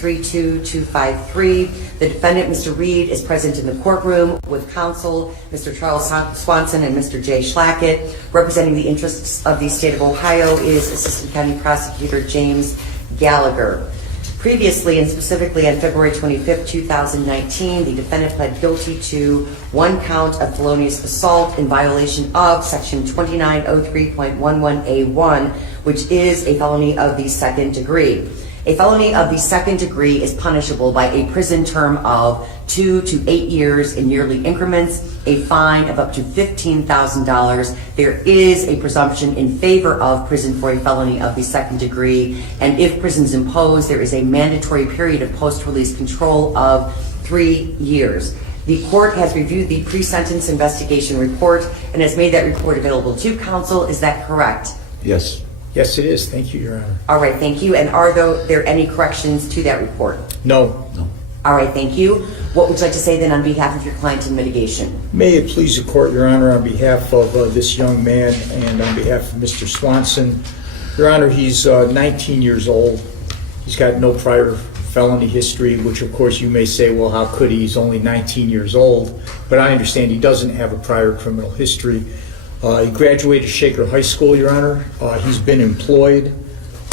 32253. The defendant, Mr. Reed, is present in the courtroom with counsel, Mr. Charles Swanson and Mr. Jay Schlackett. Representing the interests of the state of Ohio is Assistant County Prosecutor James Gallagher. Previously, and specifically on February 25th, 2019, the defendant pled guilty to one count of felonious assault in violation of Section 2903.11A1, which is a felony of the second degree. A felony of the second degree is punishable by a prison term of 2 to 8 years in yearly increments, a fine of up to $15,000. There is a presumption in favor of prison for a felony of the second degree, and if prisons impose, there is a mandatory period of post-release control of 3 years. The court has reviewed the pre-sentence investigation report and has made that report available to counsel. Is that correct? Yes. Yes, it is. Thank you, Your Honor. All right, thank you. And are there any corrections to that report? No. All right, thank you. What would you like to say then on behalf of your client in mitigation? May it please the court, Your Honor, on behalf of this young man and on behalf of Mr. Swanson, Your Honor, he's 19 years old. He's got no prior felony history, which of course you may say, well, how could he? He's only 19 years old. But I understand he doesn't have a prior criminal history. He graduated Shaker High School, Your Honor. He's been employed.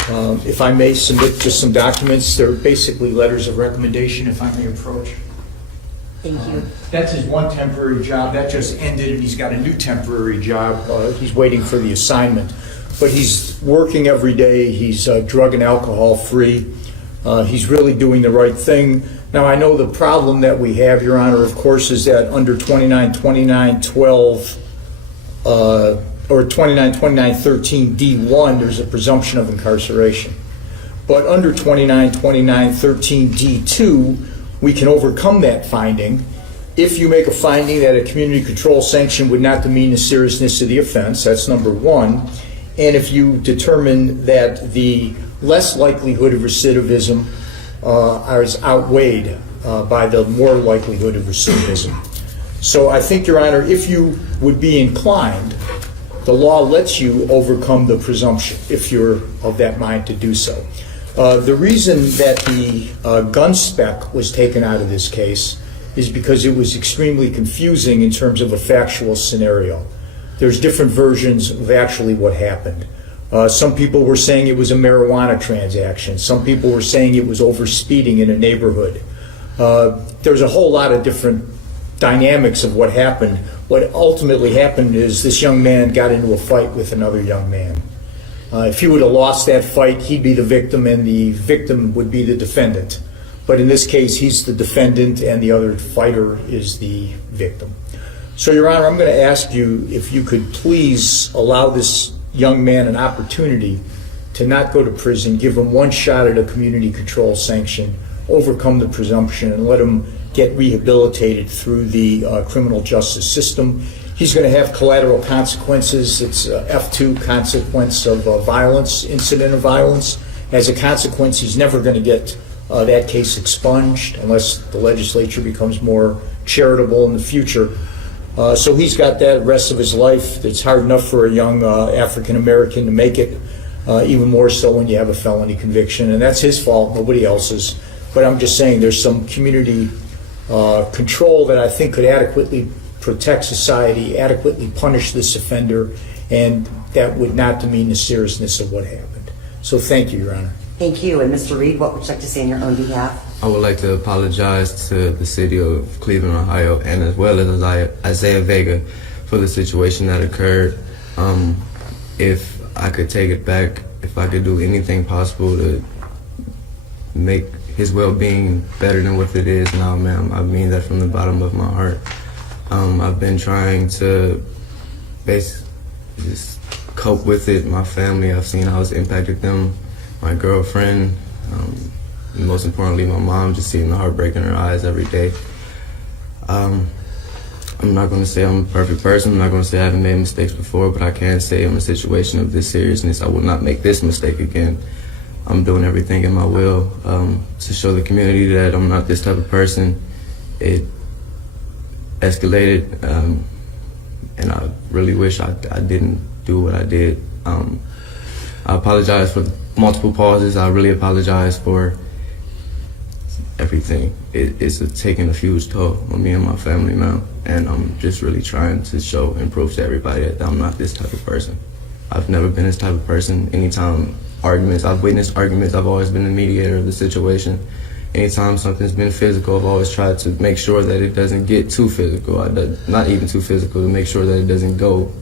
If I may submit just some documents, they're basically letters of recommendation, if I may approach. Thank you. That's his one temporary job. That just ended, and he's got a new temporary job. He's waiting for the assignment. But he's working every day. He's drug and alcohol free. He's really doing the right thing. Now, I know the problem that we have, Your Honor, of course, is that under 2929.12 or 2929.13 D1, there's a presumption of incarceration. But under 2929.13 D2, we can overcome that finding if you make a finding that a community control sanction would not demean the seriousness of the offense. That's number one. And if you determine that the less likelihood of recidivism is outweighed by the more likelihood of recidivism. So I think, Your Honor, if you would be inclined, the law lets you overcome the presumption if you're of that mind to do so. The reason that the gun spec was taken out of this case is because it was extremely confusing in terms of a factual scenario. There's different versions of actually what happened. Some people were saying it was a marijuana transaction. Some people were saying it was over speeding in a neighborhood. There's a whole lot of different dynamics of what happened. What ultimately happened is this young man got into a fight with another young man. If he would have lost that fight, he'd be the victim and the victim would be the defendant. But in this case, he's the defendant and the other fighter is the victim. So, Your Honor, I'm going to ask you if you could please allow this young man an opportunity to not go to prison, give him one shot at a community control sanction, overcome the presumption, and let him get rehabilitated through the criminal justice system. He's going to have collateral consequences. It's F2 consequence of violence, incident of violence. As a consequence, he's never going to get that case expunged unless the legislature becomes more charitable in the future. So he's got that the rest of his life. It's hard enough for a young African American to make it, even more so when you have a felony conviction. And that's his fault, nobody else's. But I'm just saying there's some community control that I think could adequately protect society, adequately punish this offender, and that would not demean the seriousness of what happened. So thank you, Your Honor. Thank you. And Mr. Reed, what would you like to say on your own behalf? I would like to apologize to the city of Cleveland, Ohio, and as well as Isaiah Vega for the situation that occurred. If I could take it back, if I could do anything possible to make his well-being better than what it is now, ma'am, I mean that from the bottom of my heart. I've been trying to basically just cope with it. My family, I've seen how it's impacted them. My girlfriend, and most importantly, my mom, just seeing the heartbreak in her eyes every day. I'm not going to say I'm a perfect person. I'm not going to say I haven't made mistakes before, but I can say in a situation of this seriousness, I will not make this mistake again. I'm doing everything in my will to show the community that I'm not this type of person. It escalated, and I really wish I didn't do what I did. I apologize for multiple pauses. I really apologize for everything. It's taking a huge toll on me and my family now, and I'm just really trying to show and prove to everybody that I'm not this type of person. I've never been this type of person. Anytime I've witnessed arguments, I've always been the mediator of the situation. Anytime something's been physical, I've always tried to make sure that it doesn't get too physical. Not even too physical, to make sure that it doesn't go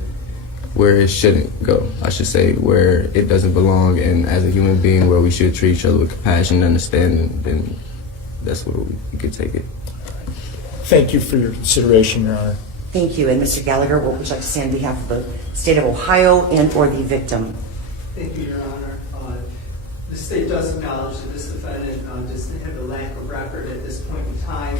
where it shouldn't go. I should say where it doesn't belong, and as a human being, where we should treat each other with compassion and understanding, then that's where we could take it. Thank you for your consideration, Your Honor. Thank you. And Mr. Gallagher, what would you like to say on behalf of the state of Ohio and or the victim? Thank you, Your Honor. The state does acknowledge that this defendant does have a lack of record at this point in time.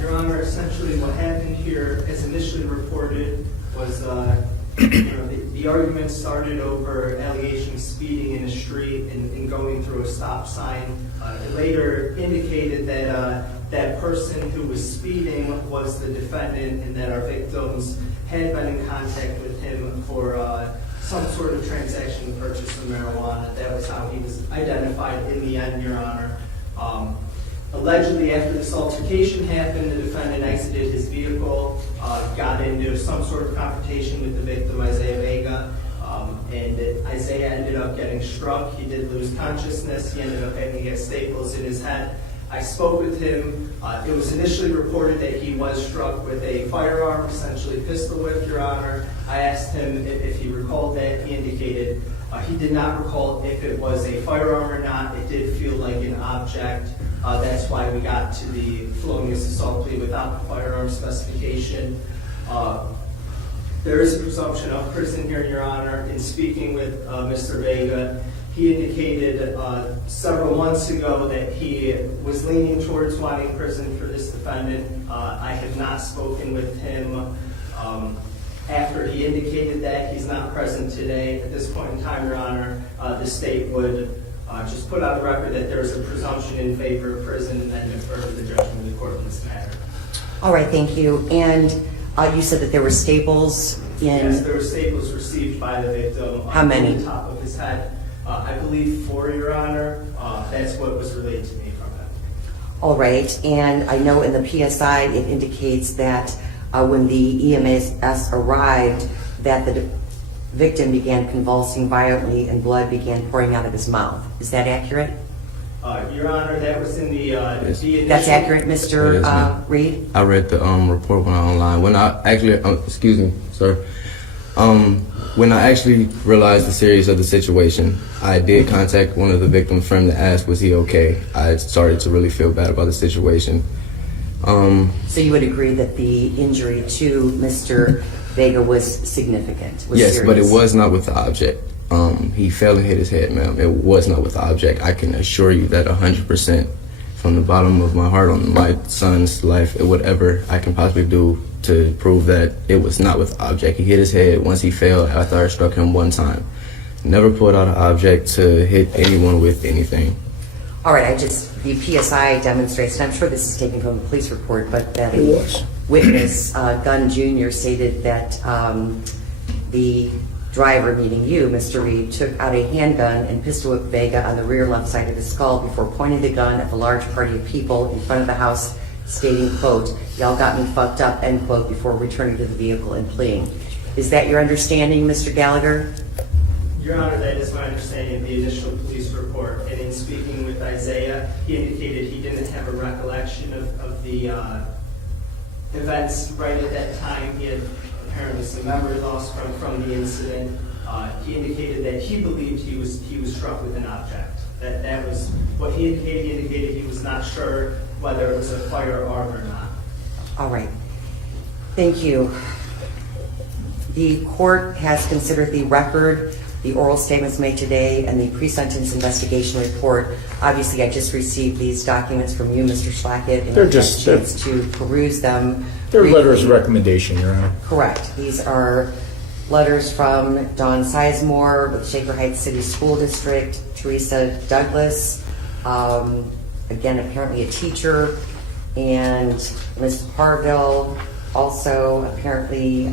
Your Honor, essentially what happened here, as initially reported, was the argument started over allegation of speeding in a street and going through a stop sign. It later indicated that that person who was speeding was the defendant and that our victims had been in contact with him for some sort of transaction to purchase of marijuana. That was how he was identified in the end, Your Honor. Allegedly, after this altercation happened, the defendant exited his vehicle, got into some sort of confrontation with the victim, Isaiah Vega, and Isaiah ended up getting struck. He did lose consciousness. He ended up having to get staples in his head. I spoke with him. It was initially reported that he was struck with a firearm, essentially pistol whip, Your Honor. I asked him if he recalled that. He indicated he did not recall if it was a firearm or not. It did feel like an object. That's why we got to the felonious assault plea without the firearm specification. There is a presumption of prison here, Your Honor. In speaking with Mr. Vega, he indicated several months ago that he was leaning towards wanting prison for this defendant. I have not spoken with him after he indicated that. He's not present today. At this point in time, Your Honor, the state would just put on the record that there is a presumption in favor of prison and then defer to the judgment of the court in this matter. All right, thank you. And you said that there were staples in... Yes, there were staples received by the victim. How many? On the top of his head. I believe 4, Your Honor. That's what was relayed to me from him. All right, and I know in the PSI it indicates that when the EMS arrived that the victim began convulsing violently and blood began pouring out of his mouth. Is that accurate? Your Honor, that was in the initial... That's accurate, Mr. Reed? I read the report when I online. When I actually, excuse me, sir. When I actually realized the seriousness of the situation, I did contact one of the victim's friends to ask, was he okay? I started to really feel bad about the situation. So you would agree that the injury to Mr. Vega was significant? Was yes, serious? but it was not with the object. He fell and hit his head, ma'am. It was not with the object. I can assure you that 100% from the bottom of my heart on my son's life, whatever I can possibly do to prove that it was not with the object. He hit his head once he fell after I struck him one time. Never pulled out an object to hit anyone with anything. All right, the PSI demonstrates, and I'm sure this is taken from the police report, but that a witness, Gunn Jr., stated that the driver, meaning you, Mr. Reed, took out a handgun and pistol whipped Vega on the rear left side of his skull before pointing the gun at the large party of people in front of the house, stating, quote, "Y'all got me fucked up," end quote, before returning to the vehicle and fleeing. Is that your understanding, Mr. Gallagher? Your Honor, that is my understanding of the initial police report. And in speaking with Isaiah, he indicated he didn't have a recollection of the events right at that time. He had apparently some memory loss from the incident. He indicated that he believed he was struck with an object. That was what he indicated. He indicated he was not sure whether it was a firearm or not. All right. Thank you. The court has considered the record, the oral statements made today, and the pre-sentence investigation report. Obviously, I just received these documents from you, Mr. Schlackett, and They're I've had a just- chance to peruse them. They're briefly. letters of recommendation, Your Honor. Correct. These are letters from Dawn Sizemore with Shaker Heights City School District, Teresa Douglas, again, apparently a teacher, and Ms. Harville, also apparently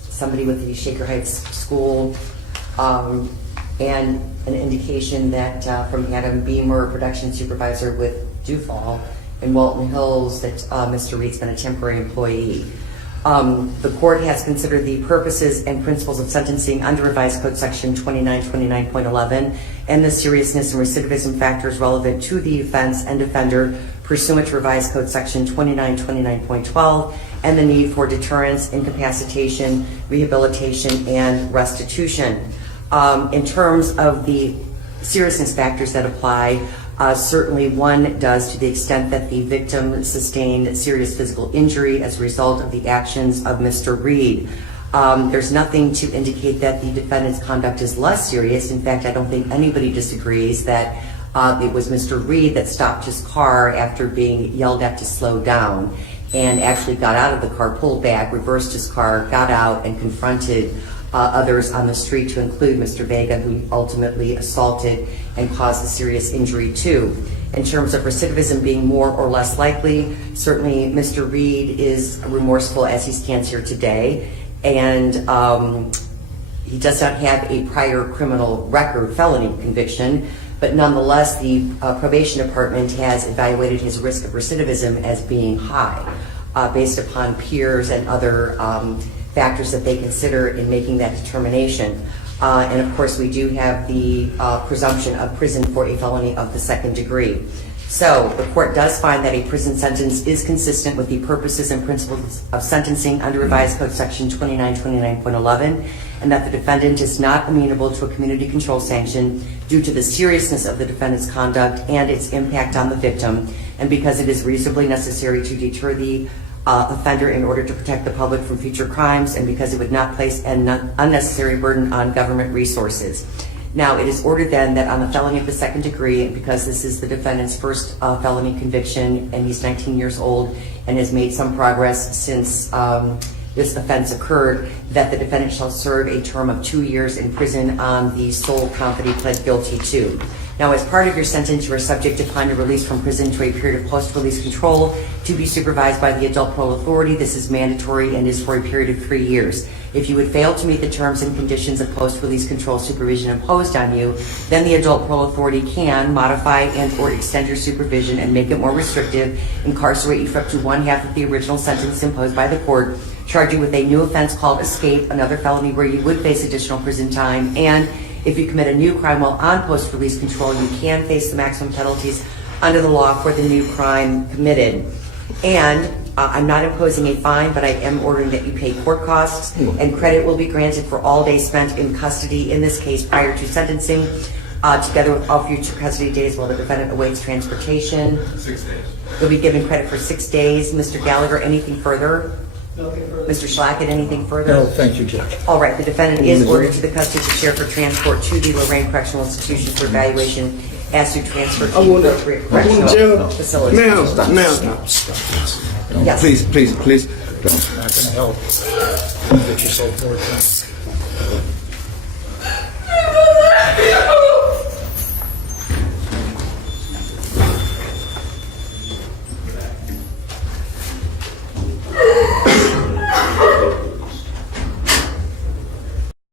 somebody with the Shaker Heights School and an indication that from Adam Beamer, production supervisor with Dufall in Walton Hills, that Mr. Reed's been a temporary employee. The court has considered the purposes and principles of sentencing under revised code section 2929.11 and the seriousness and recidivism factors relevant to the offense and offender pursuant to revised code section 2929.12 and the need for deterrence, incapacitation, rehabilitation, and restitution. In terms of the seriousness factors that apply, certainly one does to the extent that the victim sustained serious physical injury as a result of the actions of Mr. Reed. There's nothing to indicate that the defendant's conduct is less serious. In fact, I don't think anybody disagrees that it was Mr. Reed that stopped his car after being yelled at to slow down and actually got out of the car, pulled back, reversed his car, got out, and confronted others on the street, to include Mr. Vega, who ultimately assaulted and caused a serious injury too. In terms of recidivism being more or less likely, certainly Mr. Reed is remorseful as he stands here today, and he does not have a prior criminal record, felony conviction, but nonetheless the probation department has evaluated his risk of recidivism as being high based upon peers and other factors that they consider in making that determination. And of course, we do have the presumption of prison for a felony of the second degree. So the court does find that a prison sentence is consistent with the purposes and principles of sentencing under revised code section 2929.11, and that the defendant is not amenable to a community control sanction due to the seriousness of the defendant's conduct and its impact on the victim, and because it is reasonably necessary to deter the offender in order to protect the public from future crimes, and because it would not place an unnecessary burden on government resources. Now, it is ordered then that on the felony of the second degree, because this is the defendant's first felony conviction, and he's 19 years old and has made some progress since this offense occurred, that the defendant shall serve a term of 2 years in prison on the sole count that he pled guilty to. Now, as part of your sentence, you are subject upon your release from prison to a period of post-release control to be supervised by the adult parole authority. This is mandatory and is for a period of 3 years. If you would fail to meet the terms and conditions of post-release control supervision imposed on you, then the adult parole authority can modify and or extend your supervision and make it more restrictive, incarcerate you for up to 1/2 of the original sentence imposed by the court, charge you with a new offense called escape, another felony where you would face additional prison time, and if you commit a new crime while on post-release control, you can face the maximum penalties under the law for the new crime committed. And I'm not imposing a fine, but I am ordering that you pay court costs, and credit will be granted for all days spent in custody, in this case prior to sentencing, together with all future custody days while the defendant awaits transportation. 6 days. You'll be given credit for 6 days. Mr. Gallagher, anything further? Nothing further. Mr. Schlackett, anything further? No, thank you, Judge. All right, the defendant is ordered to the custody of the chair for transport to the Lorraine Correctional Institution for evaluation as to transfer to the appropriate correctional facility. Now, Yes. please, don't. Not going to help. Get yourself more time.